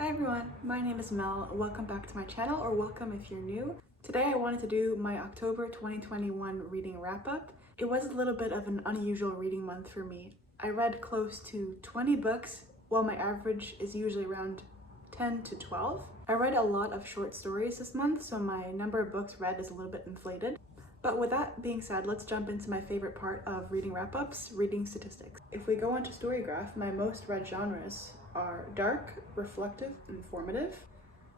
Hi everyone, my name is Mel. Welcome back to my channel, or welcome if you're new. Today I wanted to do my October 2021 reading wrap-up. It was a little bit of an unusual reading month for me. I read close to 20 books, while my average is usually around 10 to 12. I read a lot of short stories this month, so my number of books read is a little bit inflated. But with that being said, let's jump into my favorite part of reading wrap-ups, reading statistics. If we go onto Storygraph, my most read genres are dark, reflective, and informative.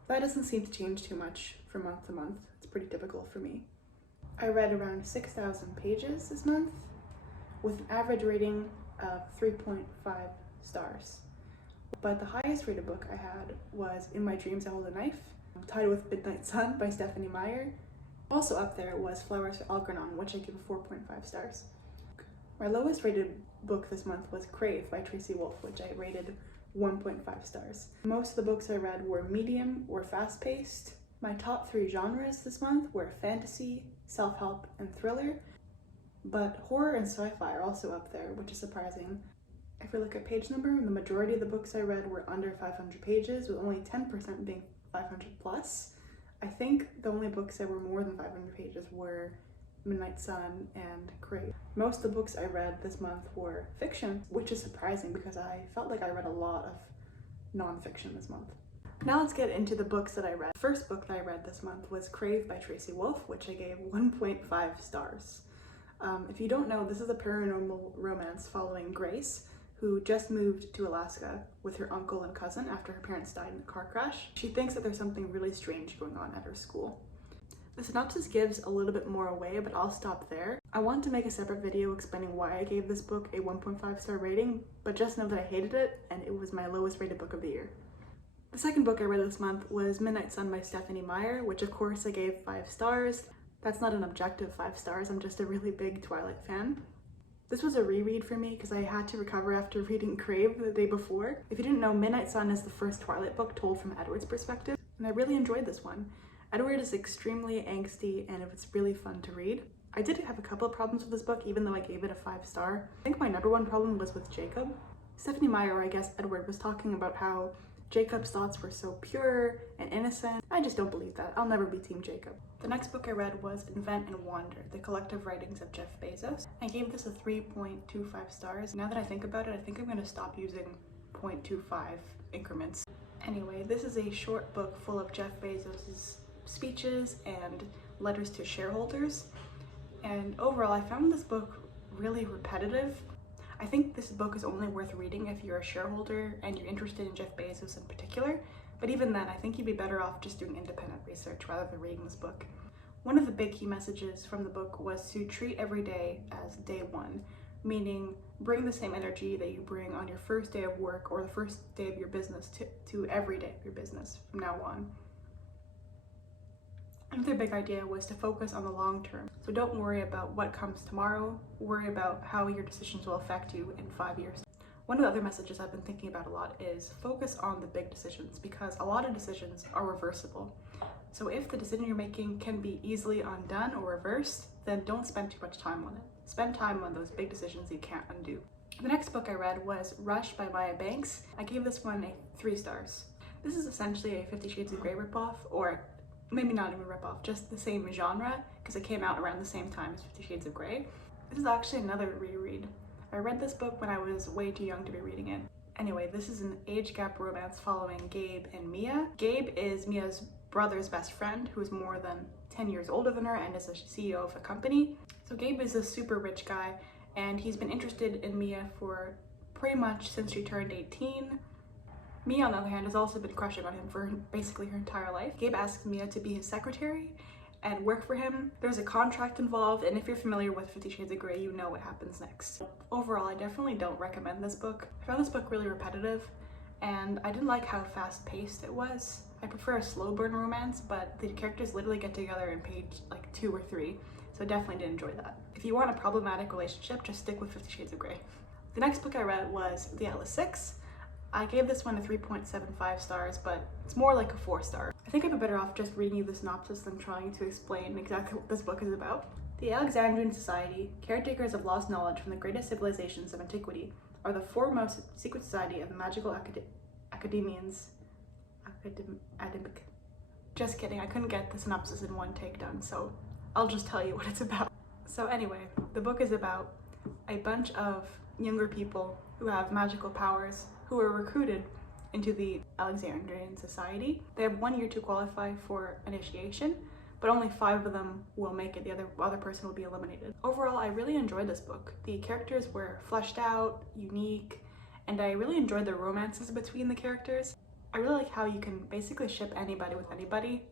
That doesn't seem to change too much from month to month. It's pretty typical for me. I read around 6,000 pages this month with an average rating of 3.5 stars. But the highest rated book I had was In My Dreams I Hold a Knife, tied with Midnight Sun by Stephenie Meyer. Also up there was Flowers for Algernon, which I give 4.5 stars. My lowest rated book this month was Crave by Tracy, Wolff, which I rated 1.5 stars. Most of the books I read were medium or fast-paced. My top 3 genres this month were fantasy, self-help, and thriller, but horror and sci-fi are also up there, which is surprising. If we look at page number, the majority of the books I read were under 500 pages, with only 10% being 500 plus. I think the only books that were more than 500 pages were Midnight Sun and Crave. Most of the books I read this month were fiction, which is surprising because I felt like I read a lot of non-fiction this month. Now let's get into the books that I read. The first book that I read this month was Crave by Tracy Wolff, which I gave 1.5 stars. If you don't know, this is a paranormal romance following Grace, who just moved to Alaska with her uncle and cousin after her parents died in a car crash. She thinks that there's something really strange going on at her school. The synopsis gives a little bit more away, but I'll stop there. I want to make a separate video explaining why I gave this book a 1.5 star rating, but just know that I hated it and it was my lowest rated book of the year. The second book I read this month was Midnight Sun by Stephenie Meyer, which of course I gave 5 stars. That's not an objective 5 stars, I'm just a really big Twilight fan. This was a reread for me because I had to recover after reading Crave the day before. If you didn't know, Midnight Sun is the first Twilight book told from Edward's perspective, and I really enjoyed this one. Edward is extremely angsty and it's really fun to read. I did have a couple of problems with this book, even though I gave it a 5 star. I think my number one problem was with Jacob. Stephenie Meyer, or I guess Edward, was talking about how Jacob's thoughts were so pure and innocent. I just don't believe that. I'll never be Team Jacob. The next book I read was Invent and Wander, the collective writings of Jeff Bezos. I gave this a 3.25 stars. Now that I think about it, I think I'm gonna stop using 0.25 increments. Anyway, this is a short book full of Jeff Bezos's speeches and letters to shareholders. And overall, I found this book really repetitive. I think this book is only worth reading if you're a shareholder and you're interested in Jeff Bezos in particular. But even then, I think you'd be better off just doing independent research rather than reading this book. One of the big key messages from the book was to treat every day as day one, meaning bring the same energy that you bring on your first day of work or the first day of your business to every day of your business from now on. Another big idea was to focus on the long term. So don't worry about what comes tomorrow, worry about how your decisions will affect you in 5 years. One of the other messages I've been thinking about a lot is focus on the big decisions, because a lot of decisions are reversible. So if the decision you're making can be easily undone or reversed, then don't spend too much time on it. Spend time on those big decisions you can't undo. The next book I read was Rush by Maya Banks. I gave this one a 3 stars. This is essentially a 50 Shades of Grey ripoff, or maybe not even ripoff, just the same genre, because it came out around the same time as 50 Shades of Grey. This is actually another reread. I read this book when I was way too young to be reading it. Anyway, this is an age gap romance following Gabe and Mia. Gabe is Mia's brother's best friend, who is more than 10 years older than her and is a CEO of a company. So Gabe is a super rich guy, and he's been interested in Mia for pretty much since she turned 18. Mia, on the other hand, has also been crushing on him for basically her entire life. Gabe asks Mia to be his secretary and work for him. There's a contract involved, and if you're familiar with 50 Shades of Grey, you know what happens next. Overall, I definitely don't recommend this book. I found this book really repetitive, and I didn't like how fast-paced it was. I prefer a slow burn romance, but the characters literally get together in page like 2 or 3, so I definitely didn't enjoy that. If you want a problematic relationship, just stick with 50 Shades of Grey. The next book I read was The Atlas 6. I gave this one a 3.75 stars, but it's more like a 4 star. I think I'd be better off just reading you the synopsis than trying to explain exactly what this book is about. The Alexandrian Society, caretakers of lost knowledge from the greatest civilizations of antiquity, are the foremost secret society of the magical academians Just kidding, I couldn't get the synopsis in one take done, so I'll just tell you what it's about. So anyway, the book is about a bunch of younger people who have magical powers who are recruited into the Alexandrian society. They have 1 year to qualify for initiation, but only 5 of them will make it. The other person will be eliminated. Overall, I really enjoyed this book. The characters were fleshed out, unique, and I really enjoyed the romances between the characters. I really like how you can basically ship anybody with anybody.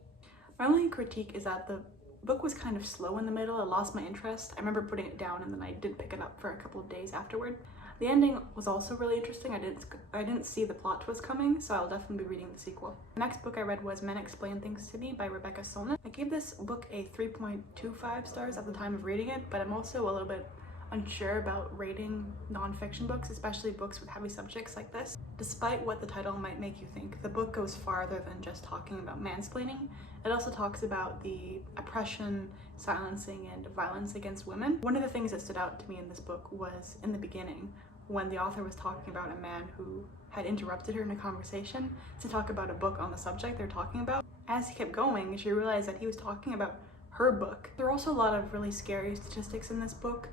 My only critique is that the book was kind of slow in the middle. It lost my interest. I remember putting it down and then I didn't pick it up for a couple of days afterward. The ending was also really interesting. I didn't see the plot twist coming, so I'll definitely be reading the sequel. The next book I read was Men Explain Things to Me by Solnit. I gave this book a 3.25 stars at the time of reading it, but I'm also a little bit unsure about rating non-fiction books, especially books with heavy subjects like this. Despite what the title might make you think, the book goes farther than just talking about mansplaining. It also talks about the oppression, silencing, and violence against women. One of the things that stood out to me in this book was in the beginning, when the author was talking about a man who had interrupted her in a conversation to talk about a book on the subject they're talking about. As he kept going, she realized that he was talking about her book. There are also a lot of really scary statistics in this book.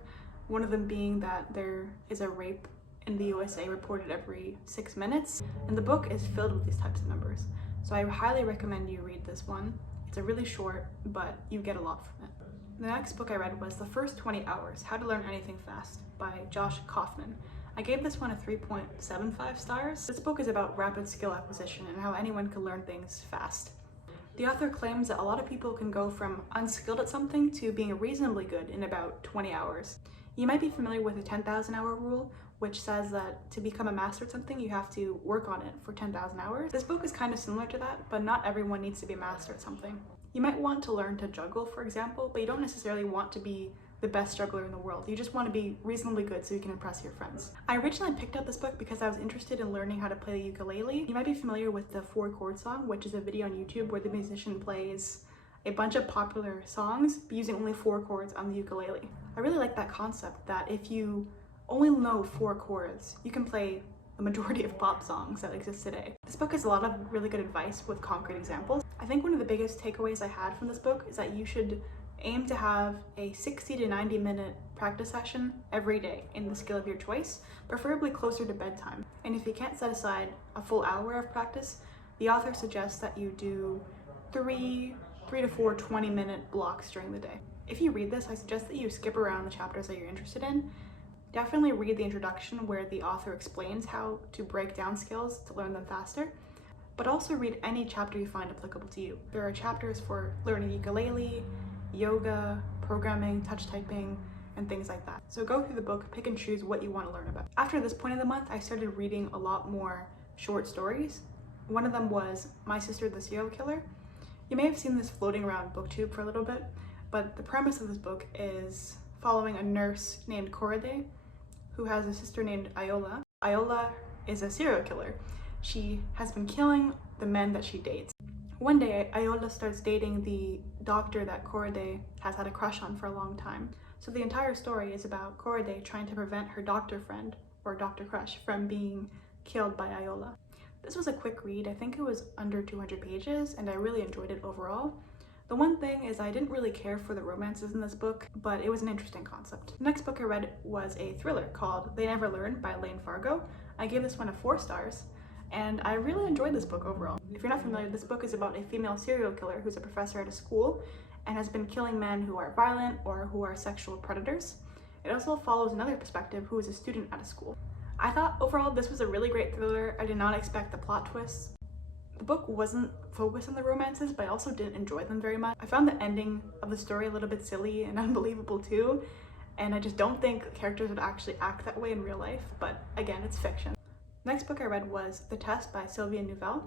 One of them being that there is a rape in the USA reported every 6 minutes, and the book is filled with these types of numbers. So I highly recommend you read this one. It's a really short, but you get a lot from it. The next book I read was The First 20 Hours, How to Learn Anything Fast by Josh Kaufman. I gave this one a 3.75 stars. This book is about rapid skill acquisition and how anyone can learn things fast. The author claims that a lot of people can go from unskilled at something to being reasonably good in about 20 hours. You might be familiar with the 10,000 hour rule, which says that to become a master at something, you have to work on it for 10,000 hours. This book is kind of similar to that, but not everyone needs to be a master at something. You might want to learn to juggle, for example, but you don't necessarily want to be the best juggler in the world. You just want to be reasonably good so you can impress your friends. I originally picked up this book because I was interested in learning how to play the ukulele. You might be familiar with the 4-chord song, which is a video on YouTube where the musician plays a bunch of popular songs using only 4 chords on the ukulele. I really like that concept that if you only know 4 chords, you can play the majority of pop songs that exist today. This book has a lot of really good advice with concrete examples. I think one of the biggest takeaways I had from this book is that you should aim to have a 60 to 90 minute practice session every day in the skill of your choice, preferably closer to bedtime. And if you can't set aside a full hour of practice, the author suggests that you do 3 to 4 20-minute blocks during the day. If you read this, I suggest that you skip around the chapters that you're interested in. Definitely read the introduction where the author explains how to break down skills to learn them faster, but also read any chapter you find applicable to you. There are chapters for learning ukulele, yoga, programming, touch typing, and things like that. So go through the book, pick and choose what you want to learn about. After this point of the month, I started reading a lot more short stories. One of them was My Sister the Serial Killer. You may have seen this floating around BookTube for a little bit, but the premise of this book is following a nurse named Corday, who has a sister named Iola. Iola is a serial killer. She has been killing the men that she dates. One day, Iola starts dating the doctor that Corday has had a crush on for a long time. So the entire story is about Corday trying to prevent her doctor friend, or doctor crush, from being killed by Iola. This was a quick read. I think it was under 200 pages, and I really enjoyed it overall. The one thing is I didn't really care for the romances in this book, but it was an interesting concept. The next book I read was a thriller called They Never Learn by Layne Fargo. I gave this one a 4 stars, and I really enjoyed this book overall. If you're not familiar, this book is about a female serial killer who's a professor at a school and has been killing men who are violent or who are sexual predators. It also follows another perspective who is a student at a school. I thought overall this was a really great thriller. I did not expect the plot twists. The book wasn't focused on the romances, but I also didn't enjoy them very much. I found the ending of the story a little bit silly and unbelievable too, and I just don't think characters would actually act that way in real life, but again, it's fiction. The next book I read was The Test by Sylvain Neuvel.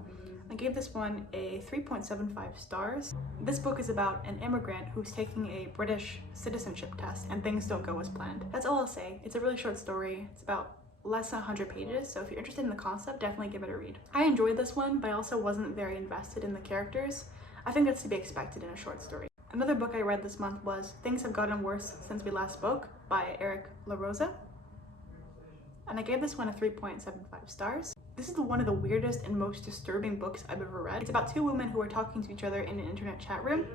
I gave this one a 3.75 stars. This book is about an immigrant who's taking a British citizenship test and things don't go as planned. That's all I'll say. It's a really short story. It's about less than 100 pages, so if you're interested in the concept, definitely give it a read. I enjoyed this one, but I also wasn't very invested in the characters. I think that's to be expected in a short story. Another book I read this month was Things Have Gotten Worse Since We Last Spoke by Larossa, and I gave this one a 3.75 stars. This is one of the weirdest and most disturbing books I've ever read. It's about two women who are talking to each other in an internet chat room,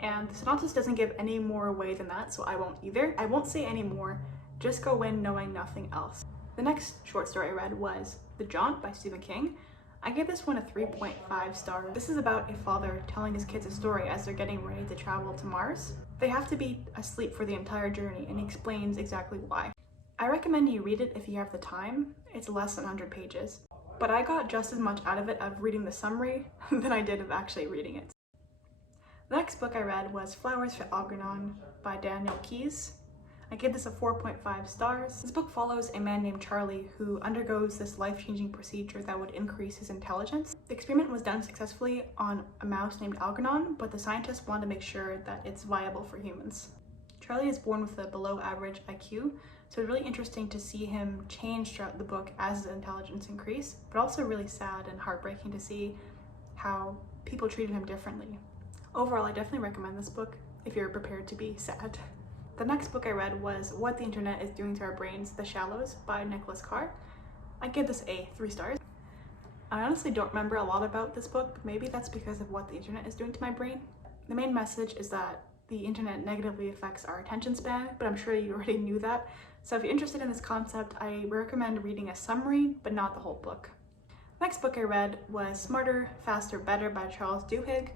and the synopsis doesn't give any more away than that, so I won't either. I won't say any more, just go in knowing nothing else. The next short story I read was The Jaunt by Stephen King. I gave this one a 3.5 stars. This is about a father telling his kids a story as they're getting ready to travel to Mars. They have to be asleep for the entire journey, and he explains exactly why. I recommend you read it if you have the time. It's less than 100 pages. But I got just as much out of it of reading the summary than I did of actually reading it. The next book I read was Flowers for Algernon by Daniel Keyes. I gave this a 4.5 stars. This book follows a man named Charlie who undergoes this life-changing procedure that would increase his intelligence. The experiment was done successfully on a mouse named Algernon, but the scientists wanted to make sure that it's viable for humans. Charlie is born with a below-average IQ, so it's really interesting to see him change throughout the book as his intelligence increased, but also really sad and heartbreaking to see how people treated him differently. Overall, I definitely recommend this book if you're prepared to be sad. The next book I read was What the Internet is Doing to Our Brains, The Shallows by Nicholas Carr. I give this a 3 stars. I honestly don't remember a lot about this book. Maybe that's because of what the internet is doing to my brain. The main message is that the internet negatively affects our attention span, but I'm sure you already knew that. So if you're interested in this concept, I recommend reading a summary, but not the whole book. The next book I read was Smarter, Faster, Better by Charles Duhigg.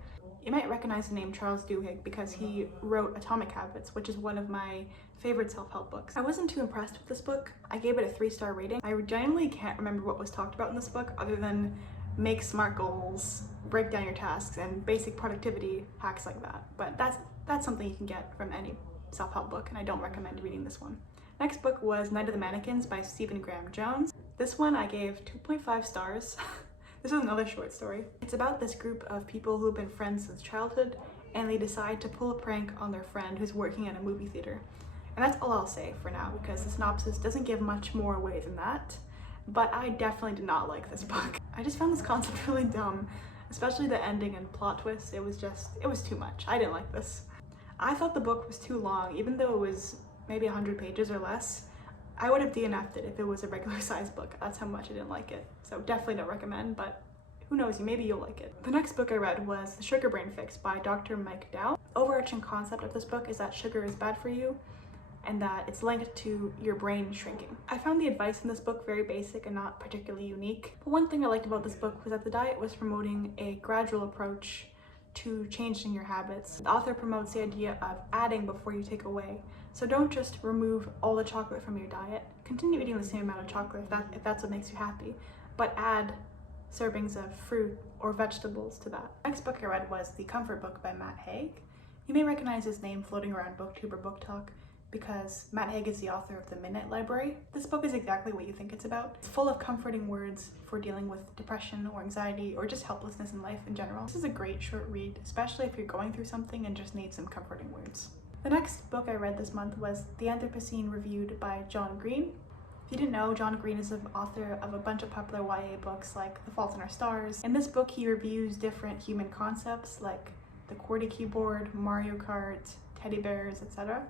You might recognize the name Charles Duhigg because he wrote Atomic Habits, which is one of my favorite self-help books. I wasn't too impressed with this book. I gave it a 3-star rating. I genuinely can't remember what was talked about in this book other than make smart goals, break down your tasks, and basic productivity hacks like that. But that's something you can get from any self-help book, and I don't recommend reading this one. Next book was Night of the Mannequins by Stephen Graham Jones. This one I gave 2.5 stars. This is another short story. It's about this group of people who have been friends since childhood, and they decide to pull a prank on their friend who's working at a movie theater. And that's all I'll say for now, because the synopsis doesn't give much more away than that. But I definitely did not like this book. I just found this concept really dumb, especially the ending and plot twist. It was too much. I didn't like this. I thought the book was too long, even though it was maybe 100 pages or less. I would have DNF'd it if it was a regular size book. That's how much I didn't like it. So definitely don't recommend, but who knows, maybe you'll like it. The next book I read was The Sugar Brain Fix by Dr. Mike Dow. The overarching concept of this book is that sugar is bad for you and that it's linked to your brain shrinking. I found the advice in this book very basic and not particularly unique. But one thing I liked about this book was that the diet was promoting a gradual approach to changing your habits. The author promotes the idea of adding before you take away. So don't just remove all the chocolate from your diet. Continue eating the same amount of chocolate if that's what makes you happy, but add servings of fruit or vegetables to that. The next book I read was The Comfort Book by Matt Haig. You may recognize his name floating around BookTube or Book Talk because Matt Haig is the author of The Midnight Library. This book is exactly what you think it's about. It's full of comforting words for dealing with depression or anxiety or just helplessness in life in general. This is a great short read, especially if you're going through something and just need some comforting words. The next book I read this month was The Anthropocene Reviewed by John Green. If you didn't know, John Green is the author of a bunch of popular YA books like The Fault in Our Stars. In this book, he reviews different human concepts like the QWERTY keyboard, Mario Kart, teddy bears, etc.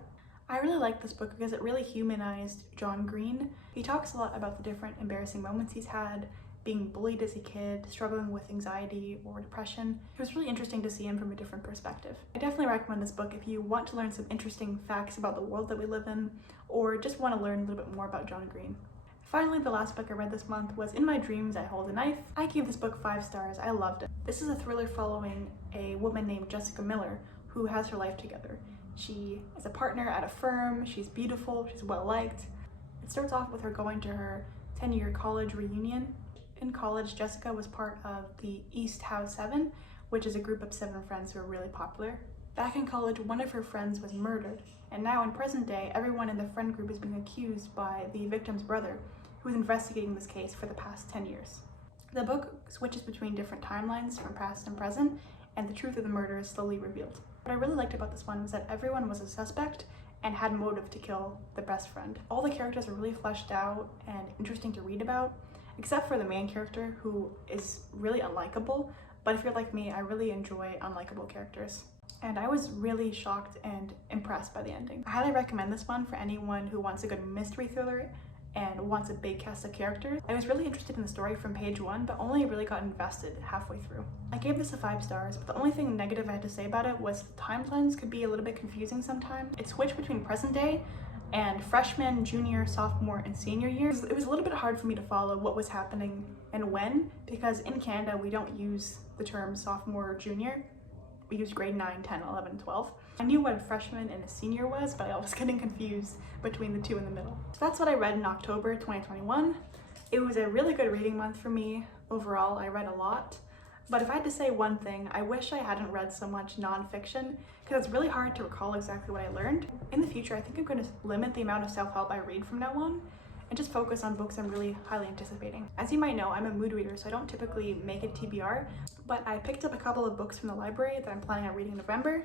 I really like this book because it really humanized John Green. He talks a lot about the different embarrassing moments he's had, being bullied as a kid, struggling with anxiety or depression. It was really interesting to see him from a different perspective. I definitely recommend this book if you want to learn some interesting facts about the world that we live in, or just want to learn a little bit more about John Green. Finally, the last book I read this month was In My Dreams, I Hold a Knife. I gave this book 5 stars. I loved it. This is a thriller following a woman named Jessica Miller who has her life together. She is a partner at a firm, she's beautiful, she's well-liked. It starts off with her going to her 10-year college reunion. In college, Jessica was part of the East House 7, which is a group of 7 friends who are really popular. Back in college, one of her friends was murdered, and now in present day, everyone in the friend group is being accused by the victim's brother, who is investigating this case for the past 10 years. The book switches between different timelines from past and present, and the truth of the murder is slowly revealed. What I really liked about this one was that everyone was a suspect and had motive to kill the best friend. All the characters are really fleshed out and interesting to read about, except for the main character, who is really unlikable. But if you're like me, I really enjoy unlikable characters. And I was really shocked and impressed by the ending. I highly recommend this one for anyone who wants a good mystery thriller and wants a big cast of characters. I was really interested in the story from page 1, but only really got invested halfway through. I gave this a 5 stars, but the only thing negative I had to say about it was the timelines could be a little bit confusing sometimes. It switched between present day and freshman, junior, sophomore, and senior years. It was a little bit hard for me to follow what was happening and when, because in Canada we don't use the term sophomore or junior. We use grade 9, 10, 11, 12. I knew what a freshman and a senior was, but I was getting confused between the two in the middle. So that's what I read in October 2021. It was a really good reading month for me. Overall, I read a lot. But if I had to say one thing, I wish I hadn't read so much nonfiction, because it's really hard to recall exactly what I learned. In the future, I think I'm going to limit the amount of self-help I read from now on, and just focus on books I'm really highly anticipating. As you might know, I'm a mood reader, so I don't typically make it TBR, but I picked up a couple of books from the library that I'm planning on reading in November.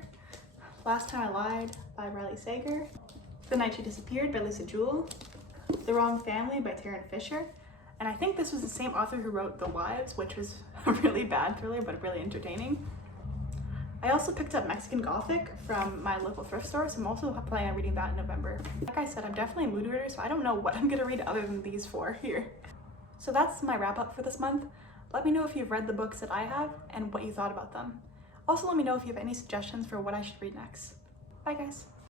Last Time I Lied by Riley Sager, The Night She Disappeared by Lisa Jewell, The Wrong Family by Taryn Fisher, and I think this was the same author who wrote The Wives, which was a really bad thriller, but really entertaining. I also picked up Mexican Gothic from my local thrift store, so I'm also planning on reading that in November. Like I said, I'm definitely a mood reader, so I don't know what I'm gonna read other than these 4 here. So that's my wrap up for this month. Let me know if you've read the books that I have and what you thought about them. Also let me know if you have any suggestions for what I should read next. Bye guys.